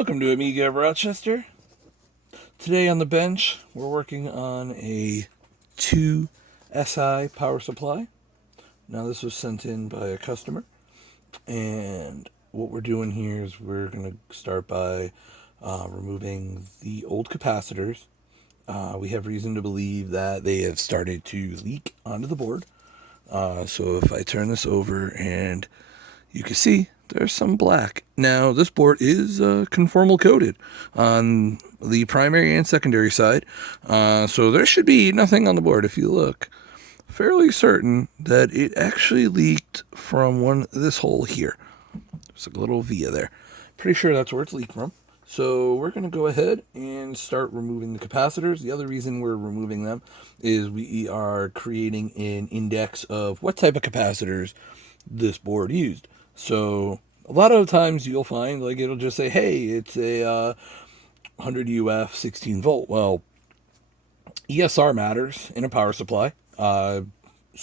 Welcome to Amiga of Rochester. Today on the bench, we're working on a 2SI power supply. Now this was sent in by a customer, and what we're doing here is we're going to start by removing the old capacitors. We have reason to believe that they have started to leak onto the board. So if I turn this over, and you can see there's some black. Now, this board is conformal coated on the primary and secondary side. So there should be nothing on the board if you look. Fairly certain that it actually leaked from this hole here. There's a little via there. Pretty sure that's where it's leaked from. So we're going to go ahead and start removing the capacitors. The other reason we're removing them is we are creating an index of what type of capacitors this board used. So a lot of times you'll find, like, it'll just say, hey, it's a 100 UF 16 volt. Well, ESR matters in a power supply. So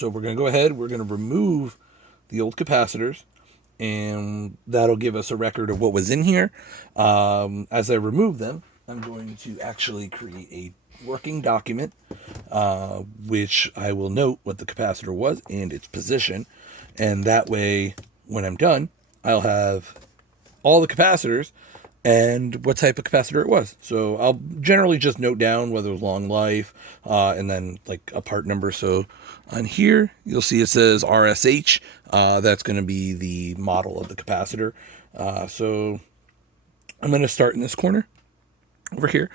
we're going to go ahead, we're going to remove the old capacitors, and that'll give us a record of what was in here. As I remove them, I'm going to actually create a working document, which I will note what the capacitor was and its position, and that way, when I'm done, I'll have all the capacitors and what type of capacitor it was. So I'll generally just note down whether it was long life, and then like a part number. So on here, you'll see it says RSH. That's going to be the model of the capacitor. So I'm going to start in this corner over here.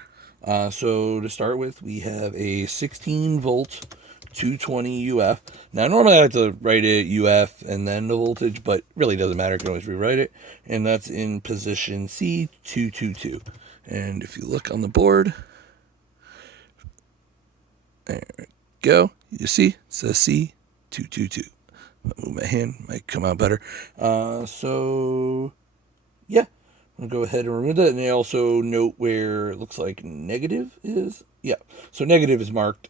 So to start with, we have a 16 volt 220 UF. Now, normally I have to write it UF and then the voltage, but really doesn't matter. I can always rewrite it. And that's in position C222. And if you look on the board, there we go. You see, it says C222. I'll move my hand, might come out better. So, yeah. I'm going to go ahead and remove that. And I also note where it looks like negative is. Yeah, so negative is marked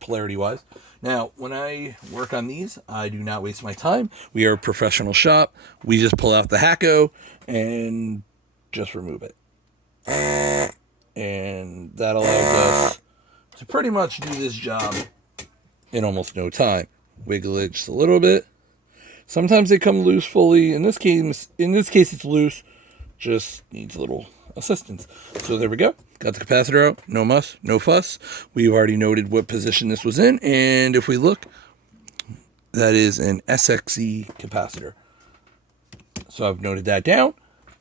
polarity-wise. Now, when I work on these, I do not waste my time. We are a professional shop. We just pull out the Hacko and just remove it. And that allows us to pretty much do this job in almost no time. Wiggle it just a little bit. Sometimes they come loose fully. In this case, it's loose. Just needs a little assistance. So there we go. Got the capacitor out. No muss, no fuss. We've already noted what position this was in. And if we look, that is an SXE capacitor. So I've noted that down.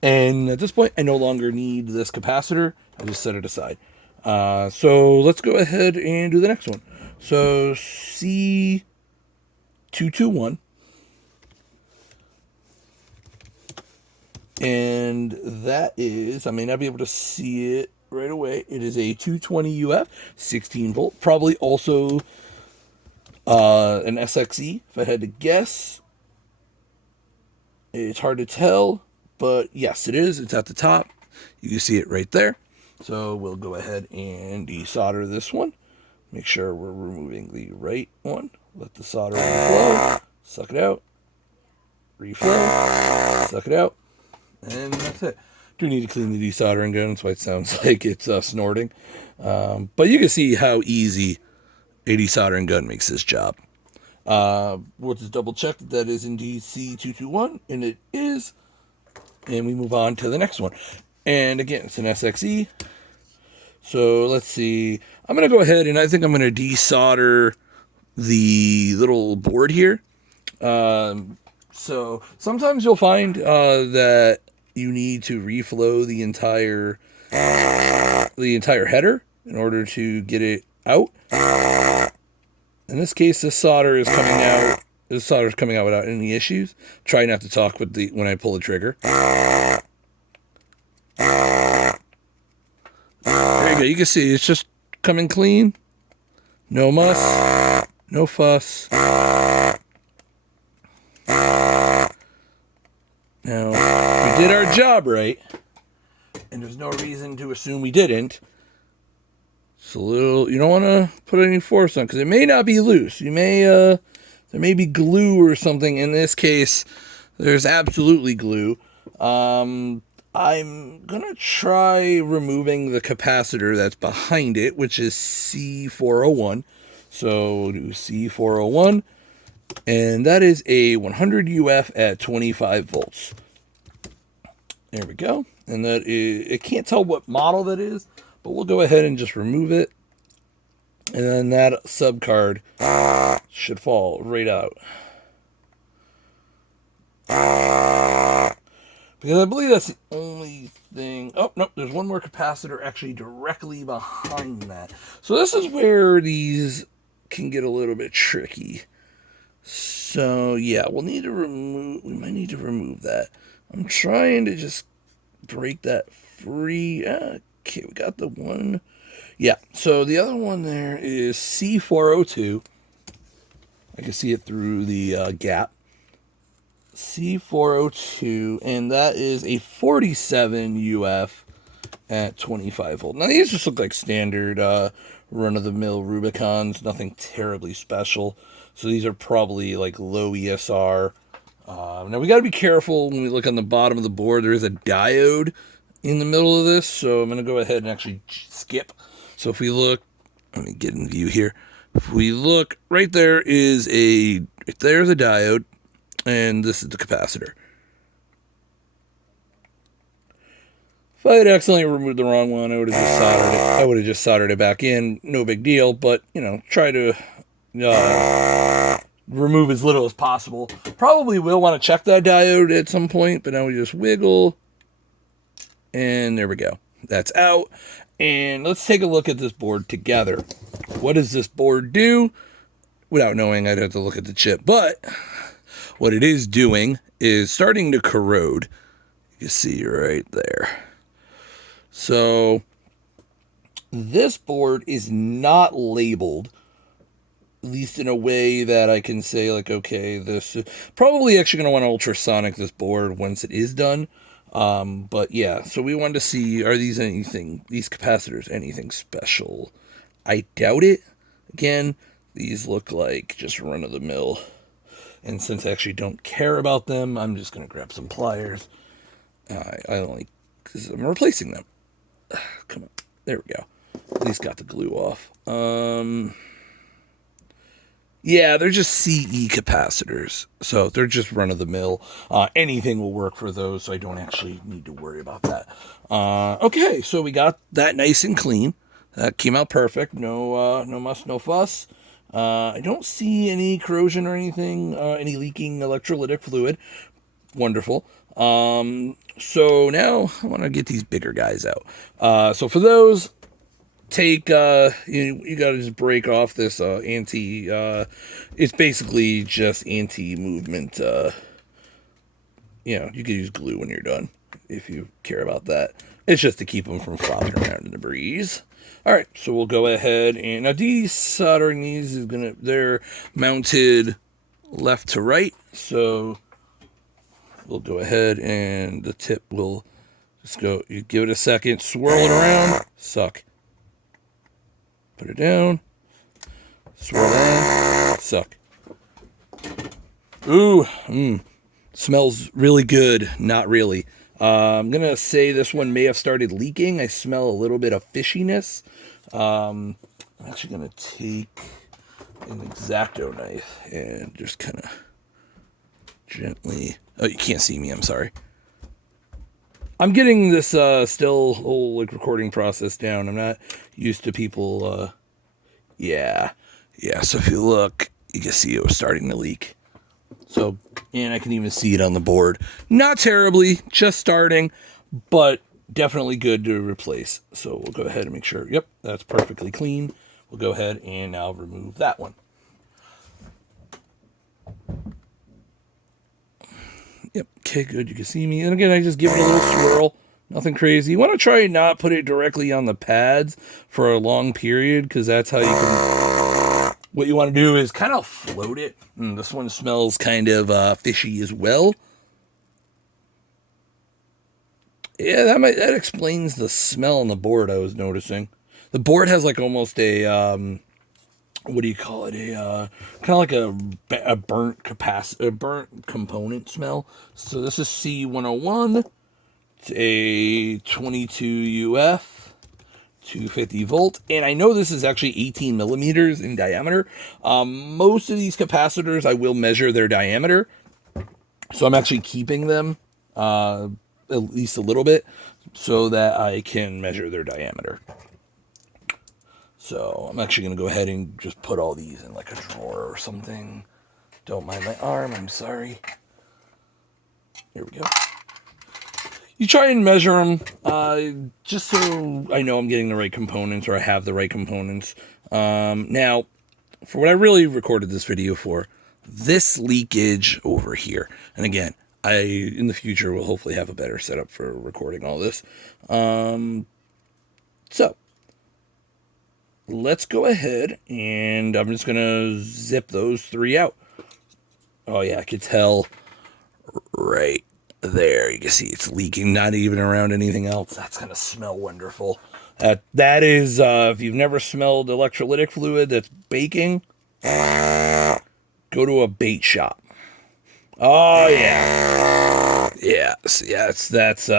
And at this point, I no longer need this capacitor. I just set it aside. So let's go ahead and do the next one. So C221. And that is, I may not be able to see it right away. It is a 220 UF, 16 volt. Probably also an SXE, if I had to guess. It's hard to tell, but yes, it is. It's at the top. You can see it right there. So we'll go ahead and desolder this one. Make sure we're removing the right one. Let the solder reflow. Suck it out. Reflow. Suck it out. And that's it. Do need to clean the desoldering gun. That's why it sounds like it's snorting. But you can see how easy a desoldering gun makes this job. We'll just double check that is indeed C221, and it is. And we move on to the next one. And again, it's an SXE. So let's see. I'm going to go ahead and I think I'm going to desolder the little board here. So sometimes you'll find that you need to reflow the entire header in order to get it out. In this case, this solder is coming out. This solder is coming out without any issues. Try not to talk when I pull the trigger. There you go. You can see it's just coming clean. No muss, no fuss. Now, we did our job right, and there's no reason to assume we didn't. It's a little, you don't want to put any force on, because it may not be loose. You may, there may be glue or something. In this case, there's absolutely glue. I'm going to try removing the capacitor that's behind it, which is C401. So we'll do C401, and that is a 100 UF at 25 volts. There we go. And that is, it can't tell what model that is, but we'll go ahead and just remove it. And then that sub card should fall right out. Because I believe that's the only thing. Oh, no, there's one more capacitor actually directly behind that. So this is where these can get a little bit tricky. So yeah, we might need to remove that. I'm trying to just break that free. Okay, we got the one. Yeah, so the other one there is C402. I can see it through the gap. C402, and that is a 47 UF at 25 volt. Now these just look like standard run-of-the-mill Rubicons, nothing terribly special. So these are probably like low ESR. Now we got to be careful when we look on the bottom of the board. There is a diode in the middle of this, so I'm going to go ahead and actually skip. So if we look, let me get in view here. If we look, right there is there's a diode, and this is the capacitor. If I had accidentally removed the wrong one, I would have just soldered it. I would have just soldered it back in. No big deal, but you know, try to remove as little as possible. Probably will want to check that diode at some point, but now we just wiggle, and there we go. That's out. And let's take a look at this board together. What does this board do? Without knowing, I'd have to look at the chip, but what it is doing is starting to corrode. You can see right there. So this board is not labeled, at least in a way that I can say like, okay, this is probably actually going to want to ultrasonic this board once it is done. But yeah, so we wanted to see, are these capacitors anything special? I doubt it. Again, these look like just run-of-the-mill. And since I actually don't care about them, I'm just going to grab some pliers. Because I'm replacing them. Come on. There we go. At least got the glue off. Yeah, they're just CE capacitors. So they're just run-of-the-mill. Anything will work for those, so I don't actually need to worry about that. Okay, so we got that nice and clean. That came out perfect. No muss, no fuss. I don't see any corrosion or anything, any leaking electrolytic fluid. Wonderful. So now I want to get these bigger guys out. So for those, you got to just break off this it's basically just anti-movement. You could use glue when you're done if you care about that. It's just to keep them from flopping around in the breeze. All right, so we'll go ahead and now desoldering these they're mounted left to right. So we'll go ahead and the tip will just go, you give it a second, swirl it around, suck. Put it down, swirl in, suck. Ooh, smells really good. Not really. I'm going to say this one may have started leaking. I smell a little bit of fishiness. I'm actually going to take an X-Acto knife and just kind of gently... Oh, you can't see me. I'm sorry. I'm getting this whole recording process down. I'm not used to people... Yeah. So if you look, you can see it was starting to leak. So, and I can even see it on the board. Not terribly, just starting, but definitely good to replace. So we'll go ahead and make sure, yep, that's perfectly clean. We'll go ahead and now remove that one. Yep, okay, good, you can see me. And again, I just give it a little swirl. Nothing crazy. You want to try and not put it directly on the pads for a long period, because that's how you can... What you want to do is kind of float it. This one smells kind of fishy as well. Yeah, that explains the smell on the board I was noticing. The board has like almost a, what do you call it? Kind of like a burnt component smell. So this is C101. a 22 UF, 250 volt, and I know this is actually 18 millimeters in diameter. Most of these capacitors, I will measure their diameter, so I'm actually keeping them at least a little bit so that I can measure their diameter. So I'm actually going to go ahead and just put all these in like a drawer or something. Don't mind my arm, I'm sorry. Here we go. You try and measure them just so I know I'm getting the right components or I have the right components. Now, for what I really recorded this video for, this leakage over here. And again, I, in the future, will hopefully have a better setup for recording all this. So, let's go ahead and I'm just going to zip those three out. Oh yeah, I could tell right there. You can see it's leaking, not even around anything else. That's going to smell wonderful. That is, if you've never smelled electrolytic fluid that's baking, go to a bait shop. Oh yeah. Yes, that's,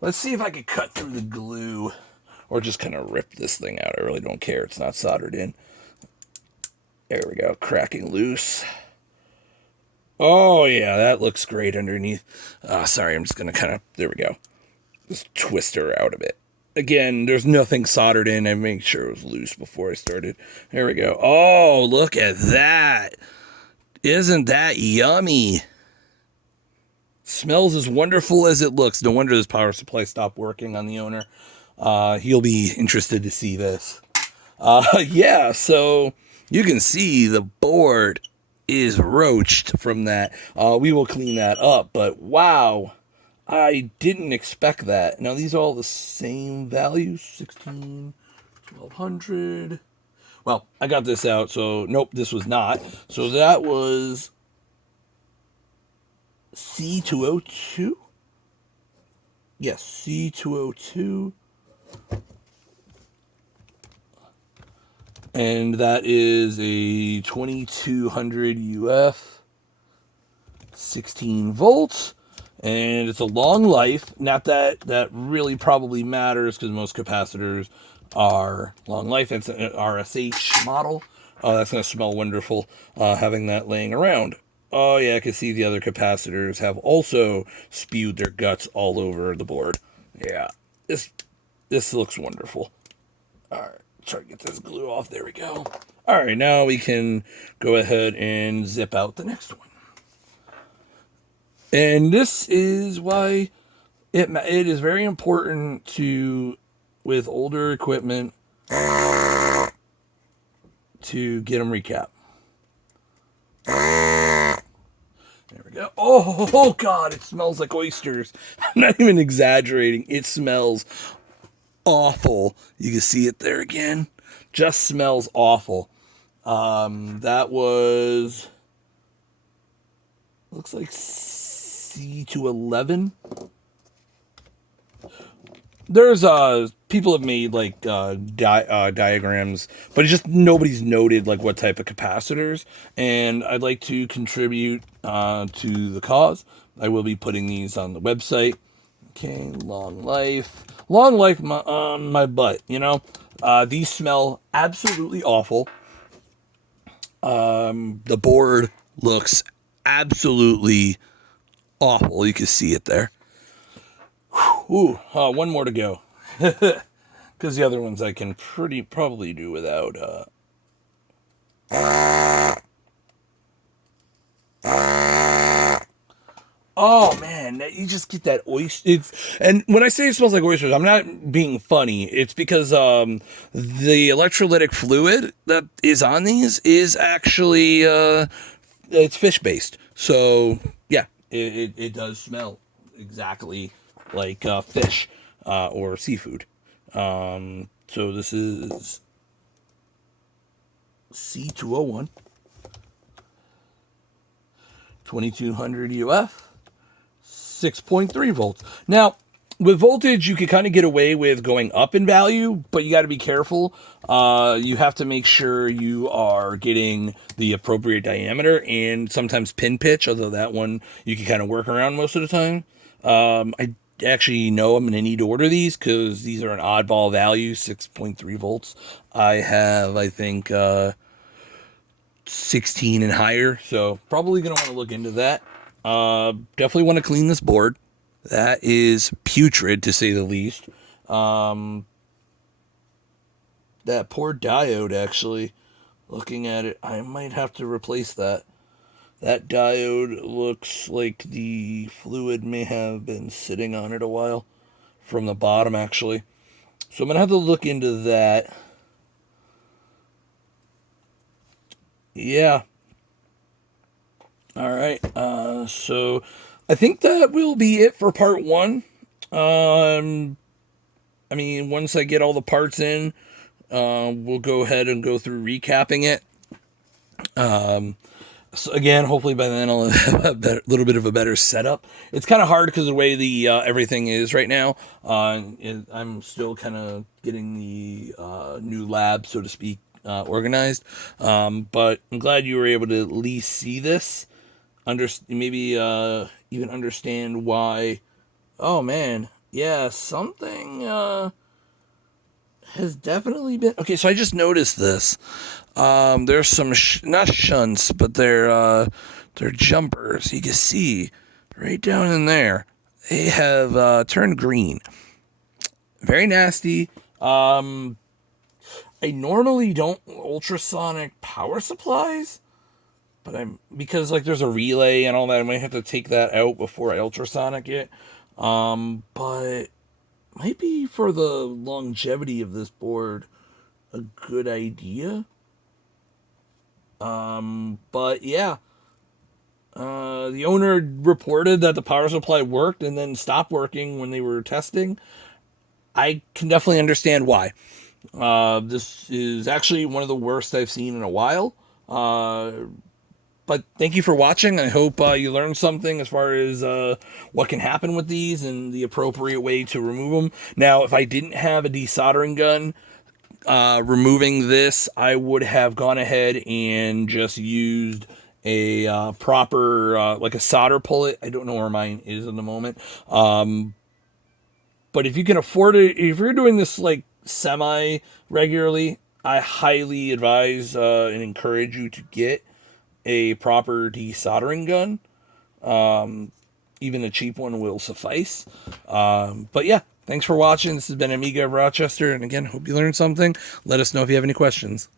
let's see if I can cut through the glue or just kind of rip this thing out. I really don't care. It's not soldered in. There we go. Cracking loose. Oh, yeah, that looks great underneath. Sorry, I'm just going to kind of, there we go. Just twist her out a bit. Again, there's nothing soldered in. I made sure it was loose before I started. There we go. Oh, look at that. Isn't that yummy? Smells as wonderful as it looks. No wonder this power supply stopped working on the owner. He'll be interested to see this. Yeah, so you can see the board is roached from that. We will clean that up, but wow, I didn't expect that. Now, these are all the same values, 16, 1200. Well, I got this out, so nope, this was not. So that was C202? Yes, C202. And that is a 2200 UF, 16 volts, and it's a long life. Not that that really probably matters because most capacitors are long life. It's an RSH model. Oh, that's going to smell wonderful having that laying around. Oh, yeah, I can see the other capacitors have also spewed their guts all over the board. Yeah, this looks wonderful. All right. Try to get this glue off. There we go. All right, now we can go ahead and zip out the next one. And this is why it is very important to, with older equipment, to get them recapped. There we go. Oh, God, it smells like oysters. I'm not even exaggerating. It smells awful. You can see it there again. Just smells awful. That was, looks like C211. There's people have made like diagrams, but it's just nobody's noted like what type of capacitors, and I'd like to contribute to the cause. I will be putting these on the website. Okay, long life my butt, you know. These smell absolutely awful. The board looks absolutely awful. You can see it there. Ooh, one more to go. Because the other ones I can probably do without. Oh man, you just get that oyster. And when I say it smells like oysters, I'm not being funny. It's because the electrolytic fluid that is on these is actually it's fish based. So yeah, it does smell exactly like fish or seafood. So this is C201, 2200 UF. 6.3 volts. Now, with voltage, you can kind of get away with going up in value, but you got to be careful. You have to make sure you are getting the appropriate diameter and sometimes pin pitch, although that one you can kind of work around most of the time. I actually know I'm going to need to order these because these are an oddball value, 6.3 volts. I have, I think, 16 and higher, so probably going to want to look into that. Definitely want to clean this board. That is putrid, to say the least. That poor diode, actually, looking at it, I might have to replace that. That diode looks like the fluid may have been sitting on it a while from the bottom, actually. So I'm going to have to look into that. Yeah. All right. So I think that will be it for part one. I mean, once I get all the parts in, we'll go ahead and go through recapping it. So again, hopefully by then I'll have a little bit of a better setup. It's kind of hard because of the way the everything is right now. I'm still kind of getting the new lab, so to speak, organized. But I'm glad you were able to at least see this. Maybe even understand why. Oh man, yeah, something has definitely been okay. So I just noticed this. There's some not shunts, but they're jumpers. You can see right down in there. They have turned green. Very nasty. I normally don't ultrasonic power supplies, but because like there's a relay and all that. I might have to take that out before I ultrasonic it. But might be for the longevity of this board a good idea. But yeah, the owner reported that the power supply worked and then stopped working when they were testing. I can definitely understand why. This is actually one of the worst I've seen in a while. But thank you for watching. I hope you learned something as far as what can happen with these and the appropriate way to remove them. Now, if I didn't have a desoldering gun, removing this, I would have gone ahead and just used a proper, like a solder pullet. I don't know where mine is in the moment. But if you can afford it, if you're doing this like semi regularly, I highly advise and encourage you to get a proper desoldering gun. Even a cheap one will suffice. But yeah, thanks for watching. This has been Amiga of Rochester. And again, hope you learned something. Let us know if you have any questions.